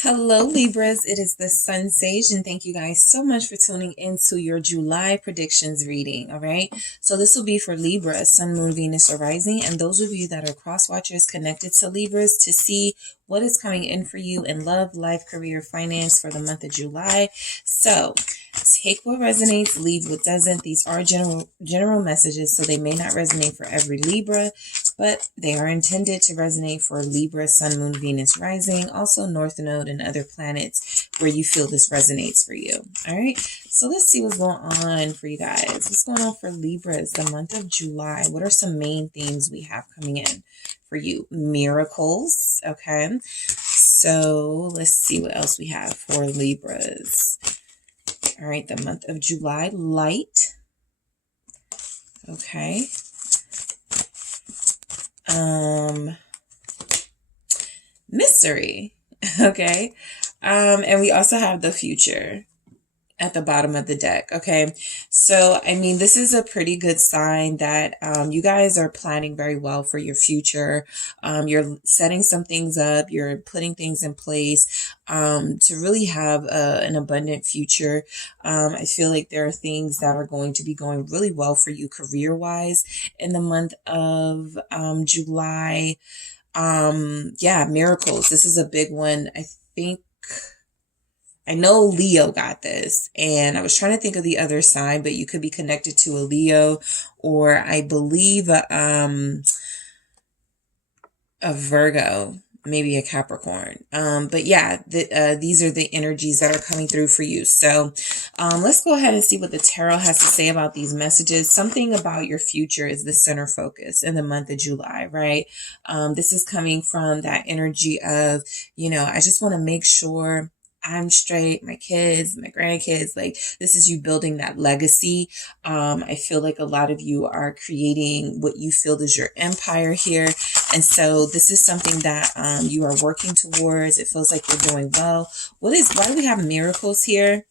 Hello Libras, it is the Sun Sage, and thank you guys so much for tuning into your July predictions reading. All right, so this will be for Libra, Sun, Moon, Venus, or Rising, and those of you that are cross watchers connected to Libras to see what is coming in for you in love, life, career, finance for the month of July. So take what resonates, leave what doesn't. These are general messages, so they may not resonate for every Libra, but they are intended to resonate for Libra, Sun, Moon, Venus, Rising, also North Node and other planets where you feel this resonates for you. All right, so let's see what's going on for you guys. What's going on for Libras the month of July? What are some main themes we have coming in for you? Miracles. Okay, so let's see what else we have for Libras. All right, the month of July, light. Okay. Mystery. Okay. And we also have the future at the bottom of the deck. Okay, so I mean, this is a pretty good sign that you guys are planning very well for your future. You're setting some things up, you're putting things in place to really have an abundant future. I feel like there are things that are going to be going really well for you career-wise in the month of July. Yeah, miracles. This is a big one. I know Leo got this, and I was trying to think of the other sign, but you could be connected to a Leo, or I believe a Virgo, maybe a Capricorn. But yeah, these are the energies that are coming through for you. So let's go ahead and see what the tarot has to say about these messages. Something about your future is the center focus in the month of July, right? This is coming from that energy of, I just want to make sure I'm straight, my kids, my grandkids, like this is you building that legacy. I feel like a lot of you are creating what you feel is your empire here. And so this is something that you are working towards. It feels like you're doing well. Why do we have miracles here?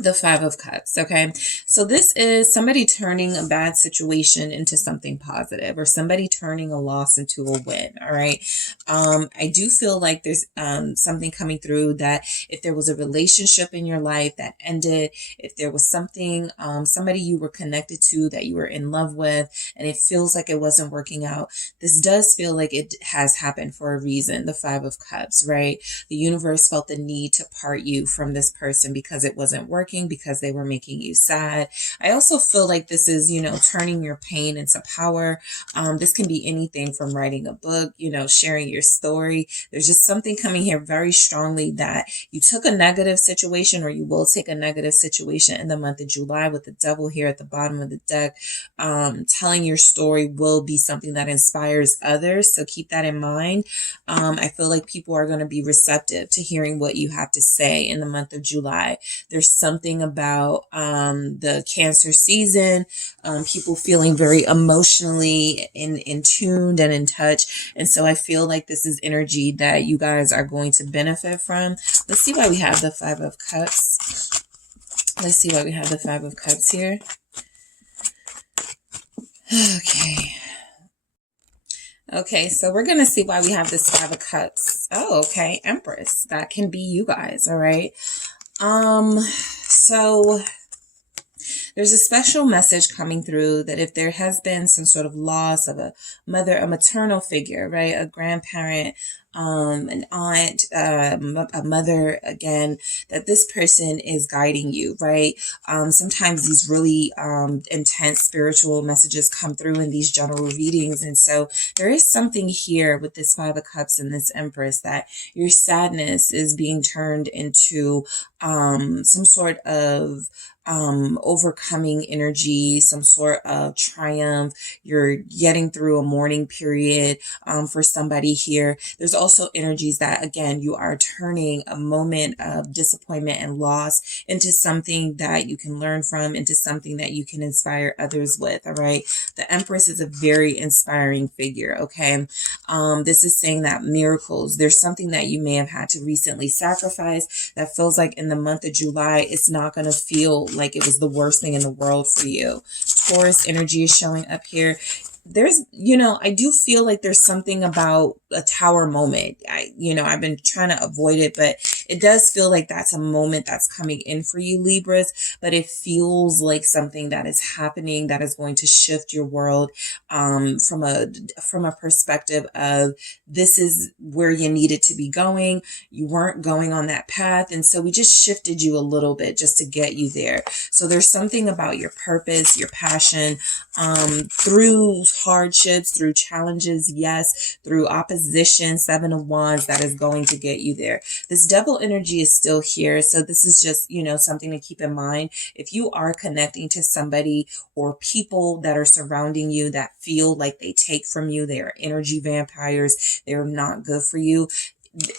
The Five of Cups. Okay, so this is somebody turning a bad situation into something positive, or somebody turning a loss into a win. All right, I do feel like there's something coming through that if there was a relationship in your life that ended, if there was something, somebody you were connected to that you were in love with, and it feels like it wasn't working out, this does feel like it has happened for a reason. The Five of Cups, right? The universe felt the need to part you from this person because it wasn't working, because they were making you sad. I also feel like this is, turning your pain into power. This can be anything from writing a book, sharing your story. There's just something coming here very strongly that you took a negative situation, or you will take a negative situation in the month of July with the devil here at the bottom of the deck. Telling your story will be something that inspires others. So keep that in mind. I feel like people are going to be receptive to hearing what you have to say in the month of July. There's something about the Cancer season, people feeling very emotionally in tuned and in touch. And so I feel like this is energy that you guys are going to benefit from. Let's see why we have the Five of Cups. Let's see why we have the Five of Cups here. Okay, so we're going to see why we have this Five of Cups. Oh, okay. Empress. That can be you guys, all right? So there's a special message coming through that if there has been some sort of loss of a mother, a maternal figure, right? A grandparent, an aunt, a mother, again, that this person is guiding you, right? Sometimes these really intense spiritual messages come through in these general readings. And so there is something here with this Five of Cups and this Empress that your sadness is being turned into some sort of overcoming energy, some sort of triumph. You're getting through a mourning period for somebody here. There's also energies that, again, you are turning a moment of disappointment and loss into something that you can learn from, into something that you can inspire others with. All right. The Empress is a very inspiring figure. Okay. This is saying that miracles, there's something that you may have had to recently sacrifice that feels like in the month of July, it's not going to feel like it was the worst thing in the world for you. Taurus energy is showing up here. There's, you know, I do feel like there's something about a tower moment. I've been trying to avoid it, but it does feel like that's a moment that's coming in for you, Libras, but it feels like something that is happening that is going to shift your world, from a perspective of this is where you needed to be going. You weren't going on that path. And so we just shifted you a little bit just to get you there. So there's something about your purpose, your passion, through hardships, through challenges, yes, through opposition, 7 of Wands, that is going to get you there. This Devil energy is still here. So this is just, something to keep in mind. If you are connecting to somebody or people that are surrounding you that feel like they take from you, they are energy vampires, they're not good for you.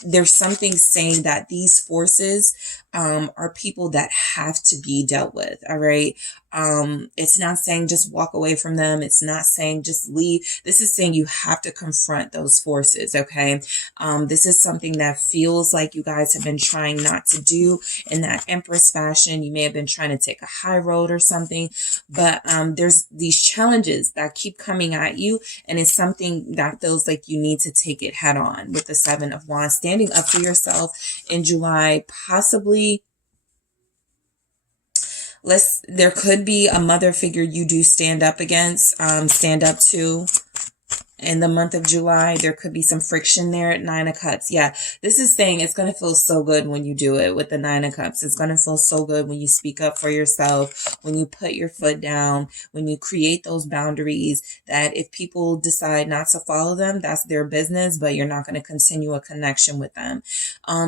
There's something saying that these forces are people that have to be dealt with. All right. It's not saying just walk away from them. It's not saying just leave. This is saying you have to confront those forces. Okay. This is something that feels like you guys have been trying not to do in that Empress fashion. You may have been trying to take a high road or something, but there's these challenges that keep coming at you, and it's something that feels like you need to take it head on with the 7 of Wands, standing up for yourself in July, possibly. There could be a mother figure you do stand up against, stand up to. In the month of July, there could be some friction there at 9 of Cups. Yeah, this is saying it's going to feel so good when you do it with the 9 of Cups. It's going to feel so good when you speak up for yourself, when you put your foot down, when you create those boundaries that if people decide not to follow them, that's their business, but you're not going to continue a connection with them.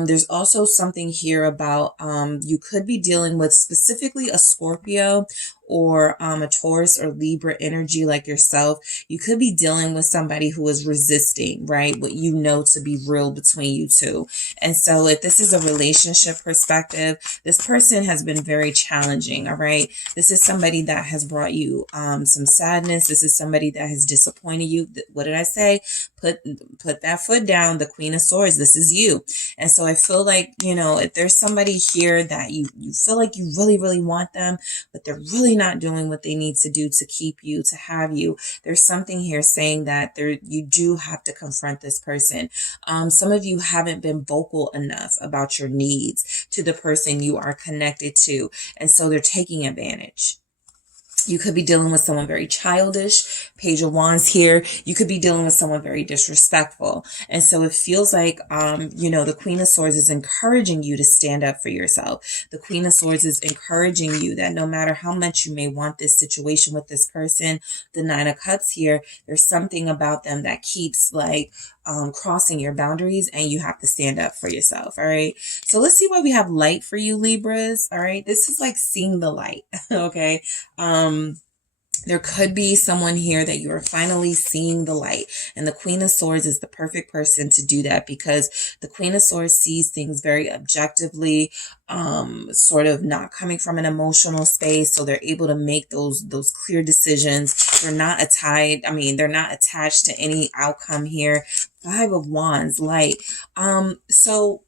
There's also something here about you could be dealing with specifically a Scorpio or a Taurus or Libra energy like yourself. You could be dealing with somebody who is resisting, right, what you know to be real between you two. And so if this is a relationship perspective, this person has been very challenging, all right? This is somebody that has brought you some sadness. This is somebody that has disappointed you. What did I say? Put that foot down, the Queen of Swords. This is you. And so I feel like, if there's somebody here that you feel like you really, really want them, but they're really not doing what they need to do to keep you, to have you, there's something here saying that you do have to confront this person. Some of you haven't been vocal enough about your needs to the person you are connected to. And so they're taking advantage. You could be dealing with someone very childish, Page of Wands here. You could be dealing with someone very disrespectful. And so it feels like, the Queen of Swords is encouraging you to stand up for yourself. The Queen of Swords is encouraging you that no matter how much you may want this situation with this person, the 9 of Cups here, there's something about them that keeps crossing your boundaries, and you have to stand up for yourself. All right. So let's see why we have light for you, Libras. All right. This is like seeing the light. Okay. There could be someone here that you are finally seeing the light, and the Queen of Swords is the perfect person to do that, because the Queen of Swords sees things very objectively, sort of not coming from an emotional space. So they're able to make those clear decisions. They're not attached to any outcome here. 5 of Wands, light. So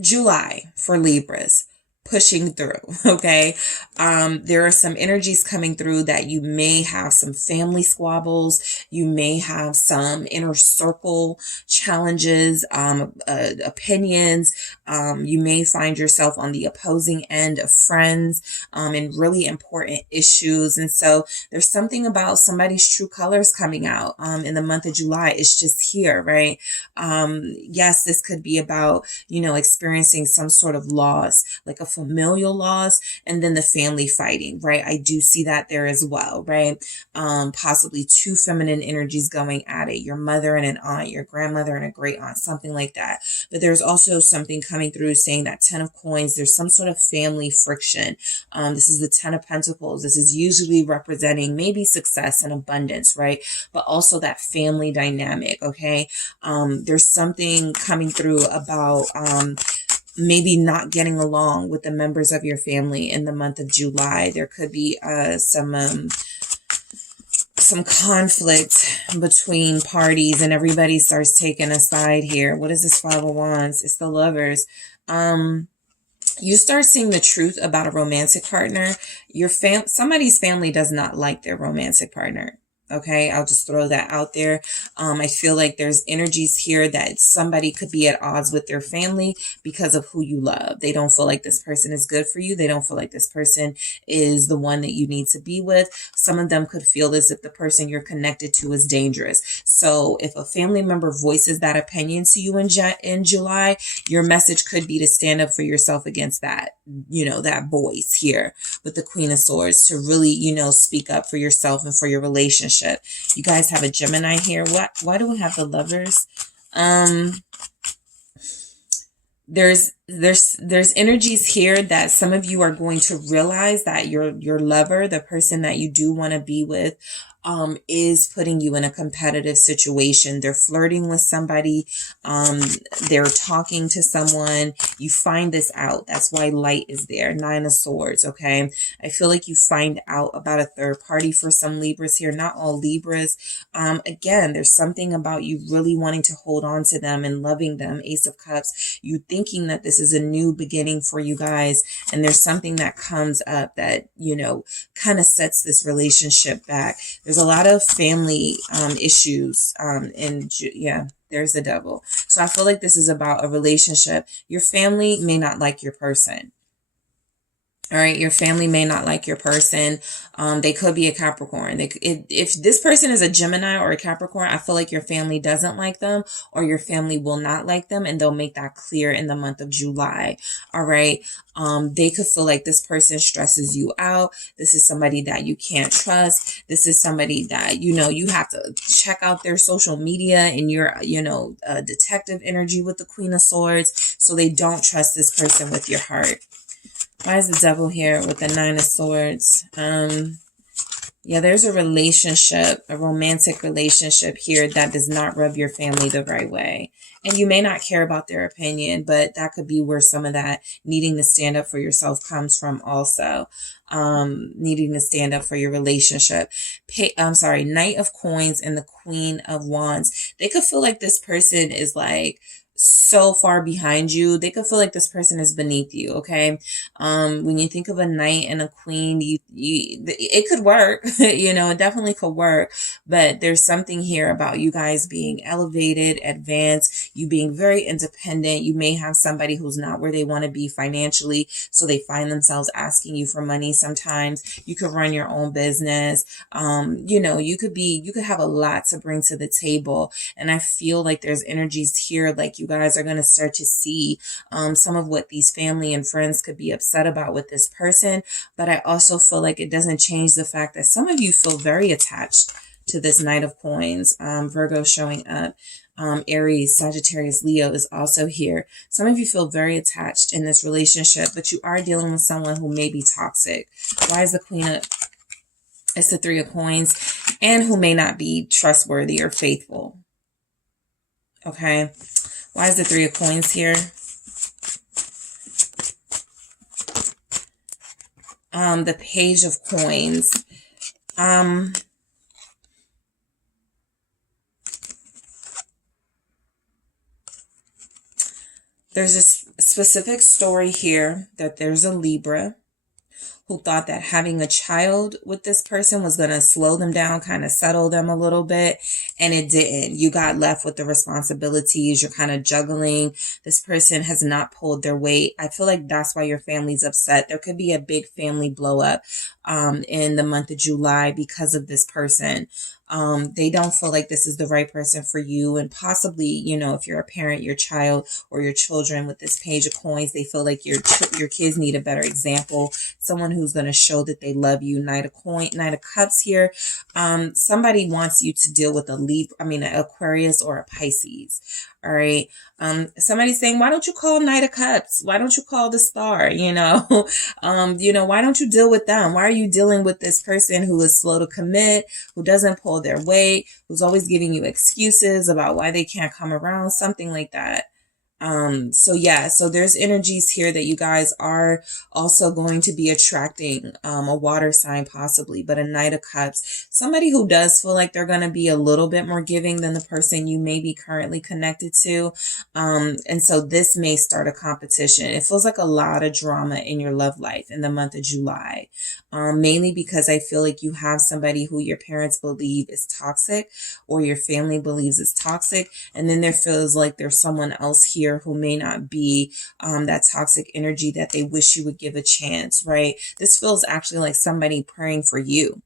July for Libras, pushing through. Okay. There are some energies coming through that you may have some family squabbles. You may have some inner circle challenges, opinions. You may find yourself on the opposing end of friends, in really important issues. And so there's something about somebody's true colors coming out, in the month of July. It's just here, right? Yes, this could be about, experiencing some sort of loss, like a familial loss, and then the family fighting, right? I do see that there as well, right? Possibly 2 feminine energies going at it, your mother and an aunt, your grandmother and a great aunt, something like that. But there's also something coming through saying that 10 of Coins, there's some sort of family friction. This is the 10 of Pentacles. This is usually representing maybe success and abundance, right? But also that family dynamic, okay? There's something coming through about, maybe not getting along with the members of your family in the month of July. There could be some conflict between parties, and everybody starts taking a side here. What is this 5 of Wands? It's the Lovers. you start seeing the truth about a romantic partner. Somebody's family does not like their romantic partner. Okay, I'll just throw that out there. I feel like there's energies here that somebody could be at odds with their family because of who you love. They don't feel like this person is good for you. They don't feel like this person is the one that you need to be with. Some of them could feel as if the person you're connected to is dangerous. So if a family member voices that opinion to you in July, your message could be to stand up for yourself against that, that voice here with the Queen of Swords, to really, speak up for yourself and for your relationship. You guys have a Gemini here. Why do we have the Lovers? There's energies here that some of you are going to realize that your lover, the person that you do want to be with, is putting you in a competitive situation. They're flirting with somebody. They're talking to someone. You find this out. That's why light is there. 9 of Swords. Okay. I feel like you find out about a third party for some Libras here. Not all Libras. Again, there's something about you really wanting to hold on to them and loving them. Ace of Cups. You thinking that this is a new beginning for you guys. And there's something that comes up that, kind of sets this relationship back. There's a lot of family issues there's the Devil. So I feel like this is about a relationship. Your family may not like your person. All right, your family may not like your person. They could be a Capricorn. If this person is a Gemini or a Capricorn, I feel like your family doesn't like them, or your family will not like them, and they'll make that clear in the month of July. All right. They could feel like this person stresses you out. This is somebody that you can't trust. This is somebody that, you have to check out their social media and your, detective energy with the Queen of Swords. So they don't trust this person with your heart. Why is the Devil here with the 9 of Swords? There's a relationship, a romantic relationship here that does not rub your family the right way. And you may not care about their opinion, but that could be where some of that needing to stand up for yourself comes from also. Needing to stand up for your relationship. Knight of Coins and the Queen of Wands. They could feel like this person is like so far behind you. They could feel like this person is beneath you. Okay. When you think of a knight and a queen, it could work, it definitely could work, but there's something here about you guys being elevated, advanced, you being very independent. You may have somebody who's not where they want to be financially, so they find themselves asking you for money. Sometimes you could run your own business. You could have a lot to bring to the table. And I feel like there's energies here, like you guys are going to start to see some of what these family and friends could be upset about with this person. But I also feel like it doesn't change the fact that some of you feel very attached to this Knight of Coins. Virgo showing up. Aries, Sagittarius, Leo is also here. Some of you feel very attached in this relationship, but you are dealing with someone who may be toxic. Why is the Queen of... It's the 3 of Coins, and who may not be trustworthy or faithful. Okay. Why is the 3 of Coins here? The Page of Coins. There's a specific story here that there's a Libra who thought that having a child with this person was going to slow them down, kind of settle them a little bit. And it didn't. You got left with the responsibilities. You're kind of juggling. This person has not pulled their weight. I feel like that's why your family's upset. There could be a big family blow up in the month of July because of this person. They don't feel like this is the right person for you. And possibly, if you're a parent, your child or your children with this Page of Coins, they feel like your kids need a better example. Someone who's going to show that they love you. Knight of Cups here. Somebody wants you to deal with an Aquarius or a Pisces. All right. Somebody's saying, why don't you call Knight of Cups? Why don't you call the Star? Why don't you deal with them? Why are you dealing with this person who is slow to commit, who doesn't pull their weight, who's always giving you excuses about why they can't come around, something like that. So yeah, so there's energies here that you guys are also going to be attracting, a water sign possibly, but a Knight of Cups, somebody who does feel like they're going to be a little bit more giving than the person you may be currently connected to. And so this may start a competition. It feels like a lot of drama in your love life in the month of July, mainly because I feel like you have somebody who your parents believe is toxic or your family believes is toxic. And then there feels like there's someone else here who may not be that toxic energy that they wish you would give a chance, right? This feels actually like somebody praying for you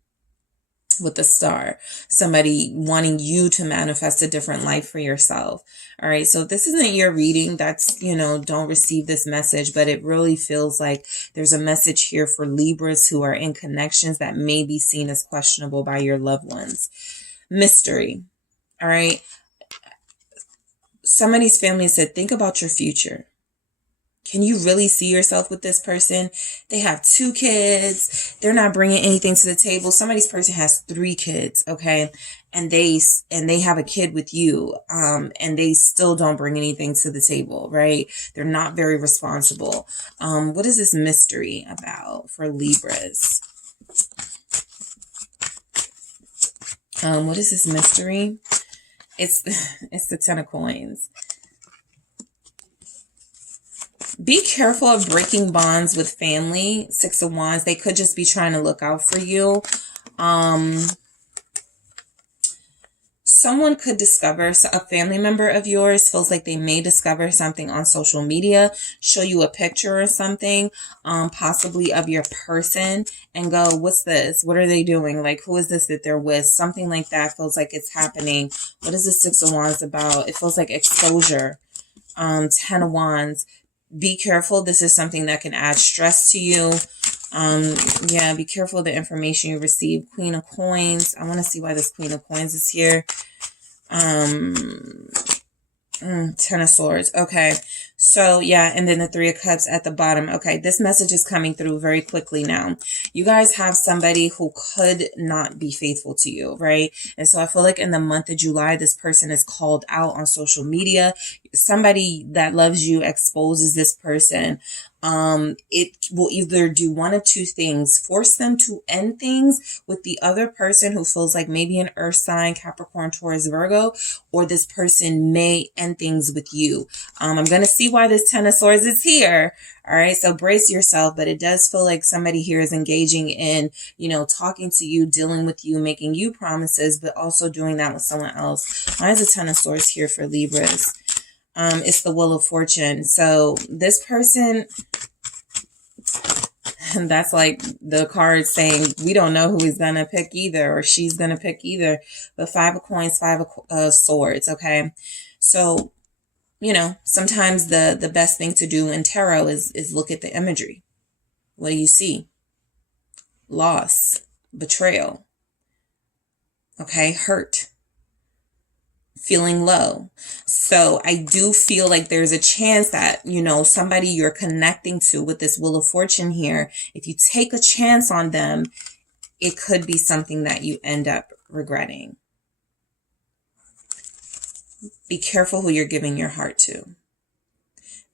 with the star, somebody wanting you to manifest a different life for yourself. All right. So if this isn't your reading, that's, don't receive this message, but it really feels like there's a message here for Libras who are in connections that may be seen as questionable by your loved ones. Mystery. All right. Somebody's family said, think about your future. Can you really see yourself with this person? They have 2 kids. They're not bringing anything to the table. Somebody's person has 3 kids, okay? And they have a kid with you, and they still don't bring anything to the table, right? They're not very responsible. What is this mystery about for Libras? What is this mystery? It's the 10 of coins. Be careful of breaking bonds with family. 6 of Wands. They could just be trying to look out for you. Someone could discover, a family member of yours feels like they may discover something on social media, show you a picture or something, possibly of your person, and go, what's this? What are they doing? Like, who is this that they're with? Something like that feels like it's happening. What is the 6 of Wands about? It feels like exposure. 10 of Wands. Be careful. This is something that can add stress to you. Yeah, be careful of the information you receive. Queen of Coins. I want to see why this Queen of Coins is here. 10 of Swords. Okay. So yeah. And then the 3 of Cups at the bottom. Okay. This message is coming through very quickly now. You guys have somebody who could not be faithful to you, right? And so I feel like in the month of July, this person is called out on social media. Somebody that loves you exposes this person. It will either do one of 2 things: force them to end things with the other person who feels like maybe an earth sign, Capricorn, Taurus, Virgo, or this person may end things with you. I'm going to see why this 10 of Swords is here. All right. So brace yourself, but it does feel like somebody here is engaging in, talking to you, dealing with you, making you promises, but also doing that with someone else. Why is the 10 of Swords here for Libras? It's the Wheel of Fortune. So this person, and that's like the card saying we don't know who he's going to pick either, or she's going to pick either. But 5 of Coins, 5 of Swords. Okay. So, sometimes the best thing to do in tarot is look at the imagery. What do you see? Loss, betrayal. Okay. Hurt. Feeling low. So I do feel like there's a chance that, somebody you're connecting to with this Wheel of Fortune here, if you take a chance on them, it could be something that you end up regretting. Be careful who you're giving your heart to.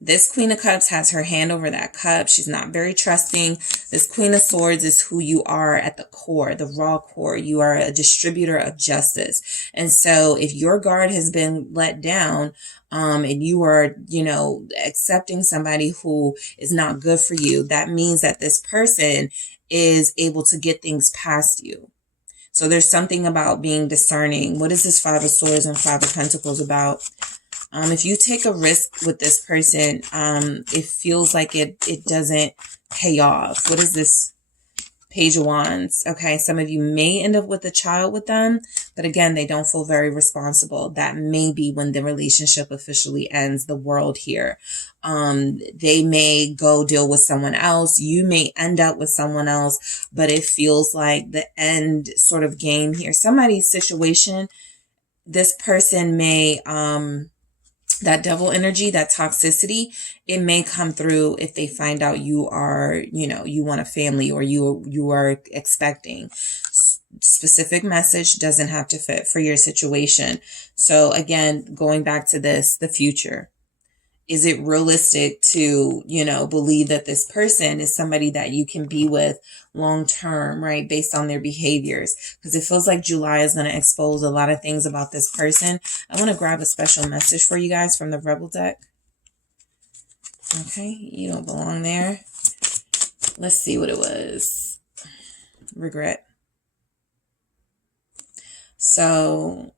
This Queen of Cups has her hand over that cup. She's not very trusting. This Queen of Swords is who you are at the core, the raw core. You are a distributor of justice. And so if your guard has been let down, and you are, accepting somebody who is not good for you, that means that this person is able to get things past you. So there's something about being discerning. What is this 5 of Swords and 5 of Pentacles about? If you take a risk with this person, it feels like it doesn't pay off. What is this? Page of Wands. Okay, some of you may end up with a child with them, but again, they don't feel very responsible. That may be when the relationship officially ends, the world here. They may go deal with someone else. You may end up with someone else, but it feels like the end sort of game here. Somebody's situation, this person may, that devil energy, that toxicity, it may come through if they find out you are, you want a family, or you are expecting. Specific message doesn't have to fit for your situation. So again, going back to this, the future. is it realistic to, you know, believe that this person is somebody that you can be with long term, right? Based on their behaviors. Because it feels like July is going to expose a lot of things about this person. I want to grab a special message for you guys from the Rebel deck. Okay, you don't belong there. Let's see what it was. Regret. So,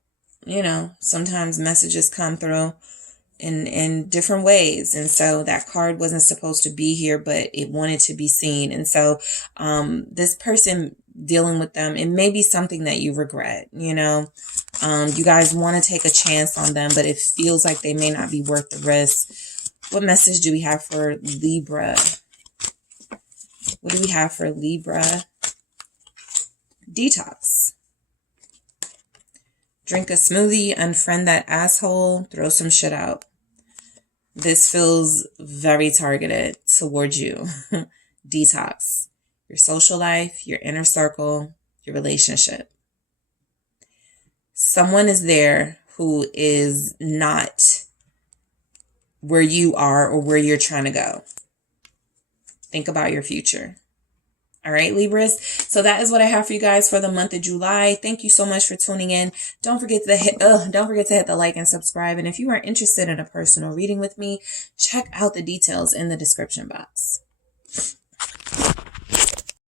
you know, sometimes messages come through in different ways. And so that card wasn't supposed to be here, but it wanted to be seen. And so this person dealing with them, it may be something that you regret, you know. You guys want to take a chance on them, but it feels like they may not be worth the risk. What message do we have for Libra? What do we have for Libra? Detox. Drink a smoothie, unfriend that asshole, throw some shit out. This feels very targeted towards you. Detox. Your social life, your inner circle, your relationship. Someone is there who is not where you are or where you're trying to go. Think about your future. All right, Libras. So that is what I have for you guys for the month of July. Thank you so much for tuning in. Don't forget to hit the like and subscribe. And if you are interested in a personal reading with me, check out the details in the description box.